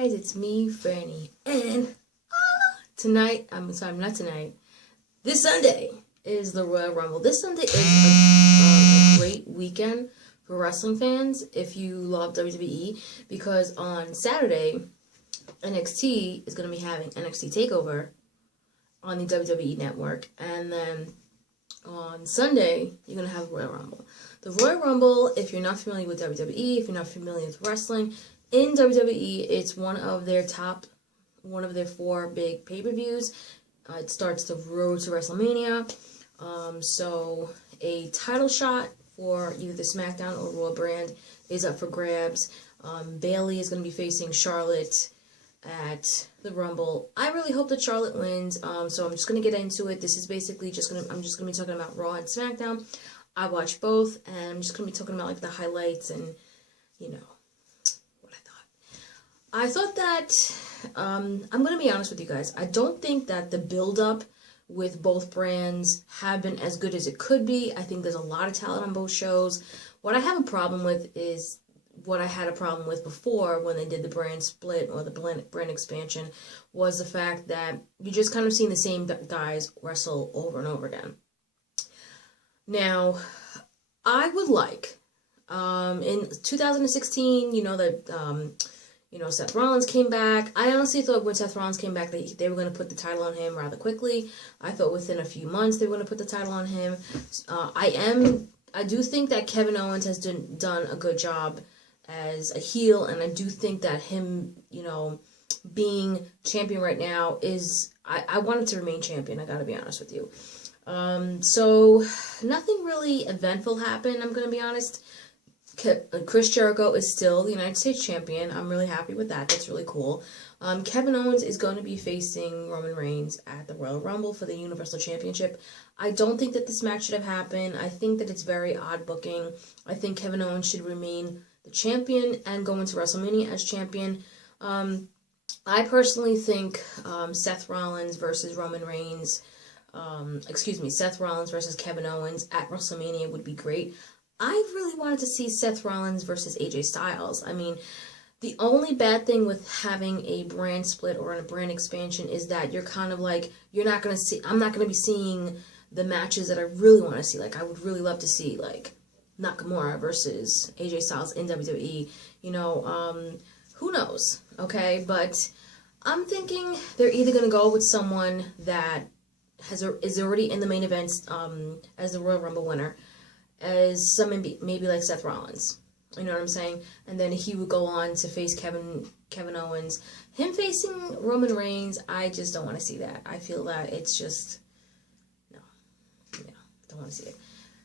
guys, it's me, Franny, and tonight, not tonight, this Sunday is the Royal Rumble. This Sunday is a great weekend for wrestling fans if you love WWE, because on Saturday, NXT is going to be having NXT TakeOver on the WWE Network, and then on Sunday, you're going to have Royal Rumble. The Royal Rumble, if you're not familiar with WWE, if you're not familiar with wrestling, in WWE, it's one of their 4 big pay-per-views. It starts the road to WrestleMania. So a title shot for either the SmackDown or Raw brand is up for grabs. Bayley is going to be facing Charlotte at the Rumble. I really hope that Charlotte wins. So I'm just going to get into it. This is basically I'm just going to be talking about Raw and SmackDown. I watch both, and I'm just going to be talking about like the highlights and, you know, what I thought that, I'm going to be honest with you guys, I don't think that the build-up with both brands have been as good as it could be. I think there's a lot of talent on both shows. What I have a problem with is what I had a problem with before when they did the brand split or the brand expansion, was the fact that you just kind of seen the same guys wrestle over and over again. Now, I would like, in 2016, you know, that, Seth Rollins came back. I honestly thought when Seth Rollins came back, they were going to put the title on him rather quickly. I thought within a few months they were going to put the title on him. I do think that Kevin Owens has done a good job as a heel, and I do think that him, being champion right now is, I want him to remain champion, I gotta be honest with you. So nothing really eventful happened, I'm gonna be honest. Chris Jericho is still the United States champion. I'm really happy with that. That's really cool. Kevin Owens is going to be facing Roman Reigns at the Royal Rumble for the Universal Championship. I don't think that this match should have happened. I think that it's very odd booking. I think Kevin Owens should remain the champion and go into WrestleMania as champion. I personally think Seth Rollins versus Roman Reigns, Seth Rollins versus Kevin Owens at WrestleMania would be great. I really wanted to see Seth Rollins versus AJ Styles. I mean, the only bad thing with having a brand split or a brand expansion is that you're kind of like, I'm not going to be seeing the matches that I really want to see. Like, I would really love to see, like, Nakamura versus AJ Styles in WWE. Who knows, okay? But I'm thinking they're either going to go with someone that is already in the main events as the Royal Rumble winner, as maybe like Seth Rollins, you know what I'm saying? And then he would go on to face Kevin Owens. Him facing Roman Reigns, I just don't want to see that. I feel that it's just, no, don't want to see it.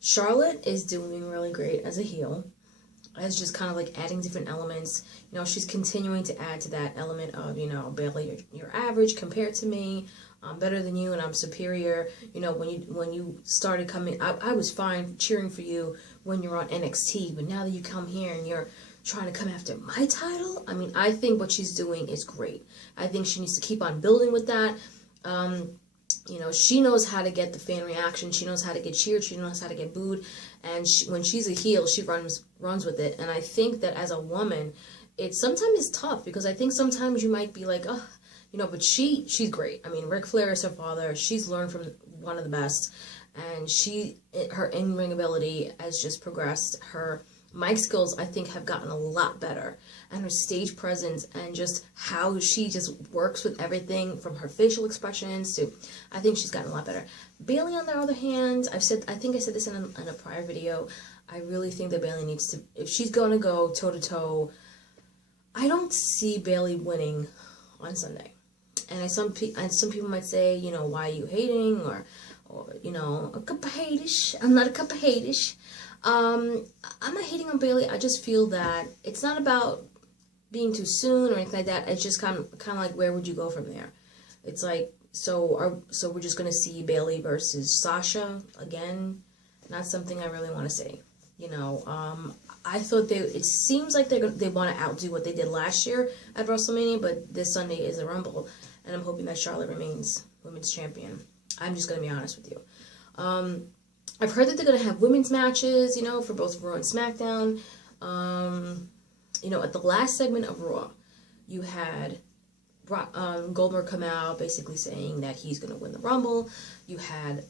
Charlotte is doing really great as a heel, as just kind of like adding different elements. She's continuing to add to that element of, Bayley, you're average compared to me. I'm better than you and I'm superior. When you started coming, I was fine cheering for you when you're on NXT, but now that you come here and you're trying to come after my title, I mean, I think what she's doing is great. I think she needs to keep on building with that. She knows how to get the fan reaction. She knows how to get cheered. She knows how to get booed. And when she's a heel, she runs with it. And I think that as a woman, it sometimes is tough, because I think sometimes you might be like, oh, but she's great. I mean, Ric Flair is her father. She's learned from one of the best. And her in-ring ability has just progressed. Her mic skills, I think, have gotten a lot better. And her stage presence and just how she just works with everything from her facial expressions to, I think she's gotten a lot better. Bayley, on the other hand, I think I said this in a prior video, I really think that Bayley needs to, if she's going to go toe-to-toe, I don't see Bayley winning on Sunday. And some people might say, why are you hating, or a cup of hate-ish. I'm not a cup of hate-ish. I'm not hating on Bayley. I just feel that it's not about being too soon or anything like that. It's just kind of like, where would you go from there? It's like, so we're just gonna see Bayley versus Sasha again. Not something I really want to see. I thought it seems like they want to outdo what they did last year at WrestleMania, but this Sunday is a Rumble, and I'm hoping that Charlotte remains women's champion. I'm just gonna be honest with you. I've heard that they're gonna have women's matches, for both Raw and SmackDown. At the last segment of Raw, you had Goldberg come out basically saying that he's going to win the Rumble. You had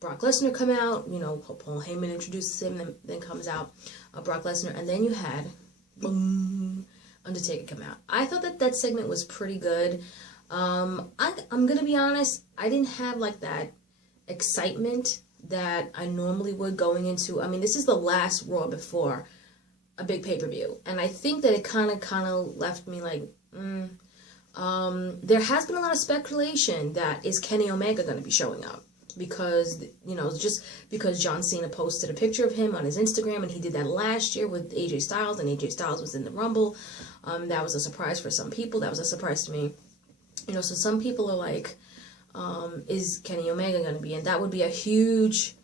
Brock Lesnar come out, you know, Paul Heyman introduces him, then comes out Brock Lesnar, and then you had Undertaker come out. I thought that segment was pretty good. I'm going to be honest, I didn't have like that excitement that I normally would going into. I mean, this is the last Raw before a big pay-per-view, and I think that it kind of left me like, there has been a lot of speculation that is Kenny Omega going to be showing up, because, you know, just because John Cena posted a picture of him on his Instagram, and he did that last year with AJ Styles, and AJ Styles was in the Rumble. That was a surprise for some people. That was a surprise to me. You know, so some people are like, is Kenny Omega going to be in? That would be a huge,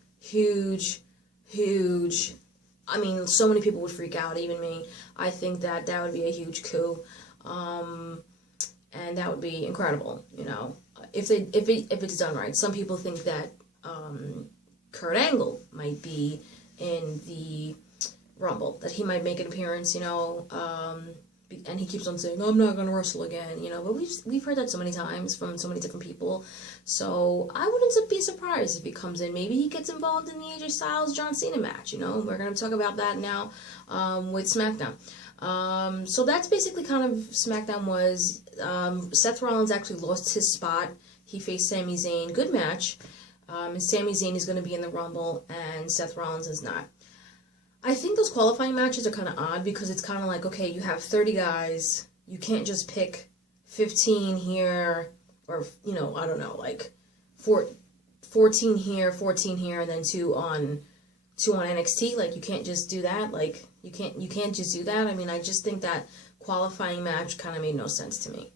I mean, so many people would freak out, even me. I think that would be a huge coup. And that would be incredible, you know, if it's done right. Some people think that Kurt Angle might be in the Rumble, that he might make an appearance, you know, and he keeps on saying, I'm not going to wrestle again, you know, but we've heard that so many times from so many different people. So I wouldn't be surprised if he comes in. Maybe he gets involved in the AJ Styles John Cena match, you know. We're going to talk about that now with SmackDown. So that's basically kind of SmackDown was. Seth Rollins actually lost his spot. He faced Sami Zayn. Good match. Sami Zayn is going to be in the Rumble, and Seth Rollins is not. I think those qualifying matches are kind of odd, because it's kind of like, okay, you have 30 guys. You can't just pick 15 here, or, you know, I don't know, like 14 here, 14 here, and then two on NXT. Like, you can't just do that. Like, you can't just do that. I mean, I just think that qualifying match kind of made no sense to me.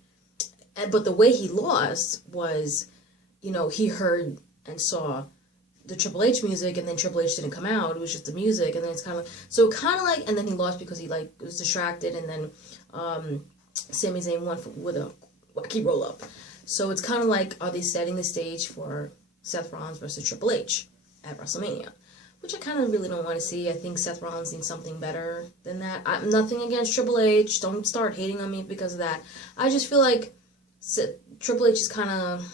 But the way he lost was, you know, he heard and saw the Triple H music, and then Triple H didn't come out. It was just the music, and then it's kind of like, and then he lost because he like was distracted, and then Sami Zayn won with a wacky roll up. So it's kind of like, are they setting the stage for Seth Rollins versus Triple H at WrestleMania? Which I kind of really don't want to see. I think Seth Rollins needs something better than that. I'm nothing against Triple H. Don't start hating on me because of that. I just feel like Triple H is kind of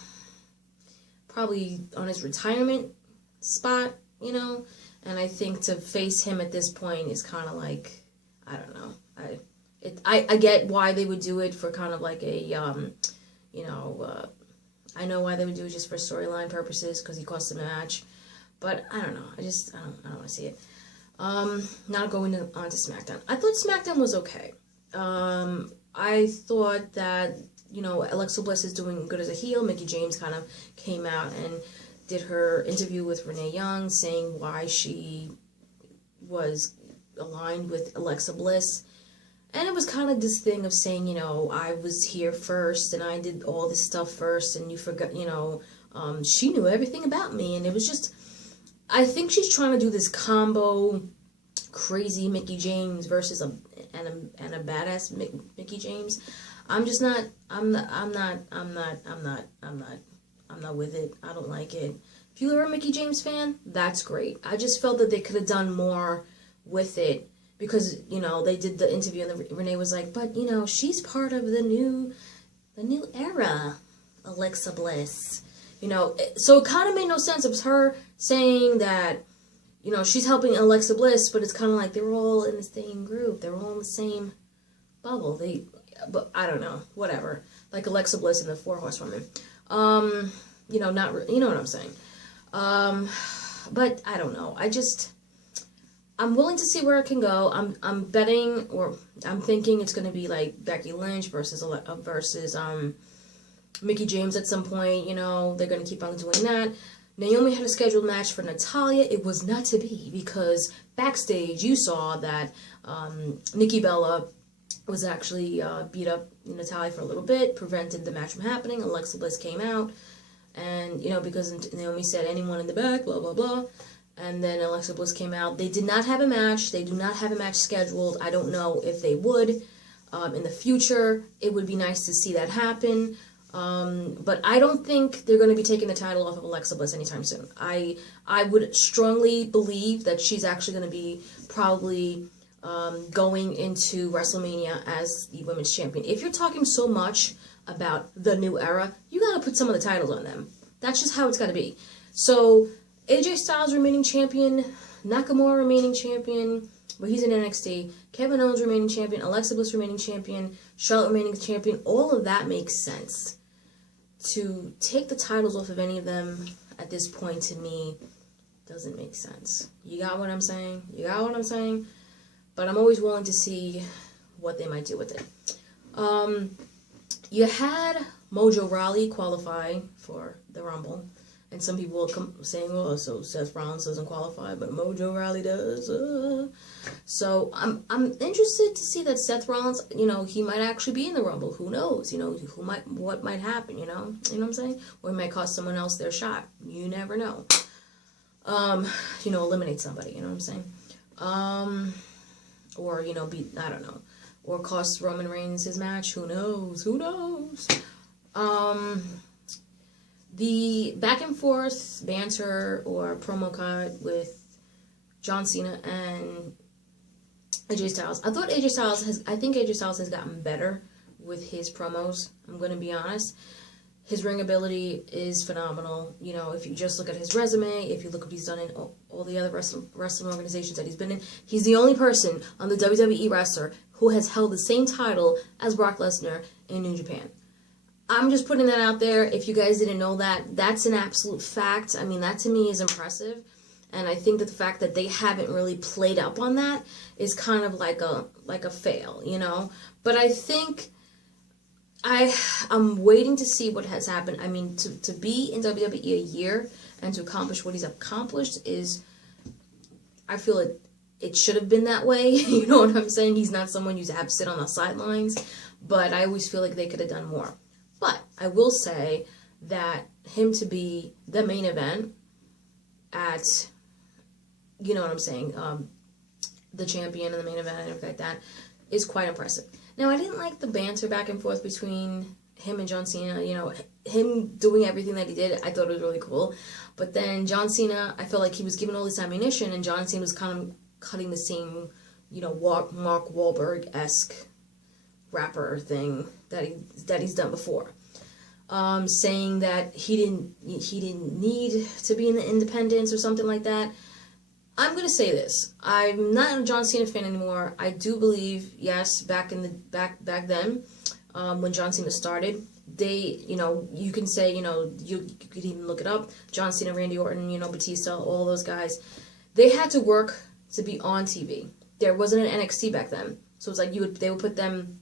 probably on his retirement spot, you know? And I think to face him at this point is kind of like, I don't know. I get why they would do it for kind of like a, you know, I know why they would do it just for storyline purposes, because he cost them a match. But I don't know. I don't want to see it. Now going on to SmackDown. I thought SmackDown was okay. I thought that, you know, Alexa Bliss is doing good as a heel. Mickie James kind of came out and did her interview with Renee Young, saying why she was aligned with Alexa Bliss. And it was kind of this thing of saying, you know, I was here first, and I did all this stuff first, and you forgot, you know, she knew everything about me. And it was just, I think she's trying to do this combo, crazy Mickie James versus a badass Mickie James. I'm not with it. I don't like it. If you are a Mickie James fan, that's great. I just felt that they could have done more with it, because, you know, they did the interview and Renee was like, but, you know, she's part of the new era, Alexa Bliss. You know, so it kind of made no sense. It was her saying that, you know, she's helping Alexa Bliss, but it's kind of like they're all in the same group. They're all in the same bubble. But I don't know, whatever. Like Alexa Bliss and the Four Horsewomen. You know, you know what I'm saying. But I don't know. I'm willing to see where it can go. I'm betting, or I'm thinking it's going to be like Becky Lynch versus Mickie James at some point. You know, they're going to keep on doing that. Naomi had a scheduled match for Natalya. It was not to be, because backstage you saw that Nikki Bella was actually beat up Natalya for a little bit, prevented the match from happening. Alexa Bliss came out, and, you know, because Naomi said anyone in the back, blah, blah, blah. And then Alexa Bliss came out. They did not have a match. They do not have a match scheduled. I don't know if they would in the future. It would be nice to see that happen. But I don't think they're going to be taking the title off of Alexa Bliss anytime soon. I would strongly believe that she's actually going to be probably going into WrestleMania as the women's champion. If you're talking so much about the new era, you gotta put some of the titles on them. That's just how it's gotta be. So, AJ Styles remaining champion, Nakamura remaining champion, but he's in NXT, Kevin Owens remaining champion, Alexa Bliss remaining champion, Charlotte remaining champion, all of that makes sense. To take the titles off of any of them at this point, to me, doesn't make sense. You got what I'm saying? You got what I'm saying? But I'm always willing to see what they might do with it. You had Mojo Rawley qualify for the Rumble. And some people will come saying, oh, so Seth Rollins doesn't qualify, but Mojo Rawley does. So I'm interested to see that Seth Rollins, you know, he might actually be in the Rumble. Who knows? You know, what might happen, you know? You know what I'm saying? Or it might cost someone else their shot. You never know. You know, eliminate somebody, you know what I'm saying? Or, you know, I don't know. Or cost Roman Reigns his match. Who knows? Who knows? The back and forth banter or promo cut with John Cena and AJ Styles. I think AJ Styles has gotten better with his promos. I'm going to be honest. His ring ability is phenomenal. You know, if you just look at his resume, if you look what he's done in all the other wrestling organizations that he's been in, he's the only person on the WWE roster who has held the same title as Brock Lesnar in New Japan. I'm just putting that out there. If you guys didn't know that, that's an absolute fact. I mean, that to me is impressive. And I think that the fact that they haven't really played up on that is kind of like a fail, you know? But I think I'm waiting to see what has happened. I mean, to be in WWE a year and to accomplish what he's accomplished is, I feel it should have been that way. You know what I'm saying? He's not someone you have to sit on the sidelines. But I always feel like they could have done more. But I will say that him to be the main event at, you know what I'm saying, the champion and the main event and everything like that is quite impressive. Now, I didn't like the banter back and forth between him and John Cena. You know, him doing everything that he did, I thought it was really cool. But then John Cena, I felt like he was given all this ammunition, and John Cena was kind of cutting the same, you know, Mark Wahlberg-esque rapper thing that he's done before, saying that he didn't need to be in the independents or something like that. I'm gonna say this: I'm not a John Cena fan anymore. I do believe, yes, back then, when John Cena started, they, you know, you can say, you know, you could even look it up. John Cena, Randy Orton, you know, Batista, all those guys, they had to work to be on TV. There wasn't an NXT back then, so it's like they would put them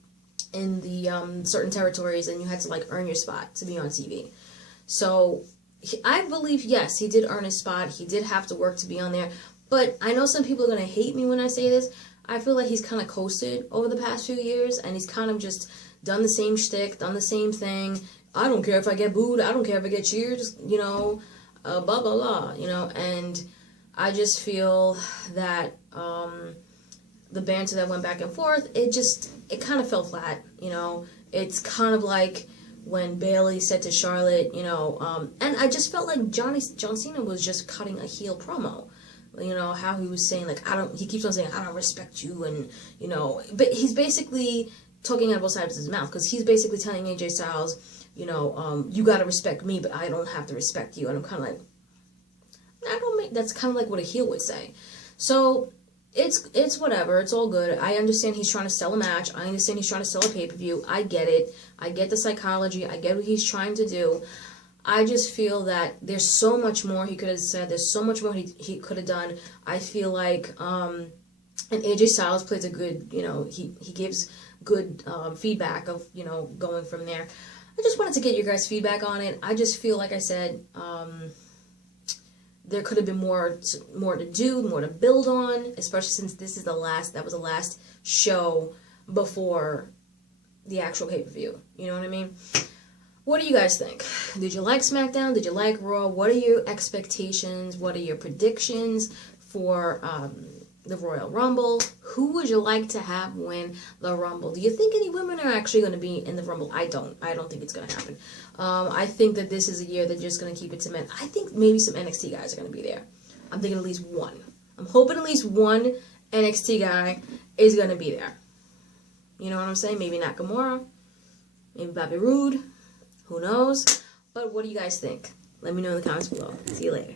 in the certain territories, and you had to like earn your spot to be on TV. So I believe, yes, he did earn his spot. He did have to work to be on there. But I know some people are going to hate me when I say this. I feel like he's kind of coasted over the past few years, and he's kind of just done the same shtick, done the same thing. I don't care if I get booed. I don't care if I get cheered, you know, blah, blah, blah, you know. And I just feel that the banter that went back and forth, it kind of fell flat, you know. It's kind of like when Bayley said to Charlotte, you know, and I just felt like John Cena was just cutting a heel promo. You know, how he was saying, like, he keeps on saying, I don't respect you, and, you know, but he's basically talking out of both sides of his mouth, because he's basically telling AJ Styles, you know, you gotta respect me, but I don't have to respect you, and I'm kind of like, that's kind of like what a heel would say. So, it's whatever, it's all good. I understand he's trying to sell a match, I understand he's trying to sell a pay-per-view, I get it, I get the psychology, I get what he's trying to do. I just feel that there's so much more he could have said. There's so much more he could have done. I feel like, and AJ Styles plays a good, you know, he gives good feedback of, you know, going from there. I just wanted to get your guys' feedback on it. I just feel, like I said, there could have been more to do, more to build on, especially since this is that was the last show before the actual pay-per-view. You know what I mean? What do you guys think? Did you like SmackDown? Did you like Raw? What are your expectations? What are your predictions for the Royal Rumble? Who would you like to have win the Rumble? Do you think any women are actually going to be in the Rumble? I don't think it's going to happen. I think that this is a year they're just going to keep it to men. I think maybe some NXT guys are going to be there. I'm thinking at least one. I'm hoping at least one NXT guy. is going to be there. You know what I'm saying? Maybe Nakamura, maybe Bobby Roode, who knows? But what do you guys think? Let me know in the comments below. See you later.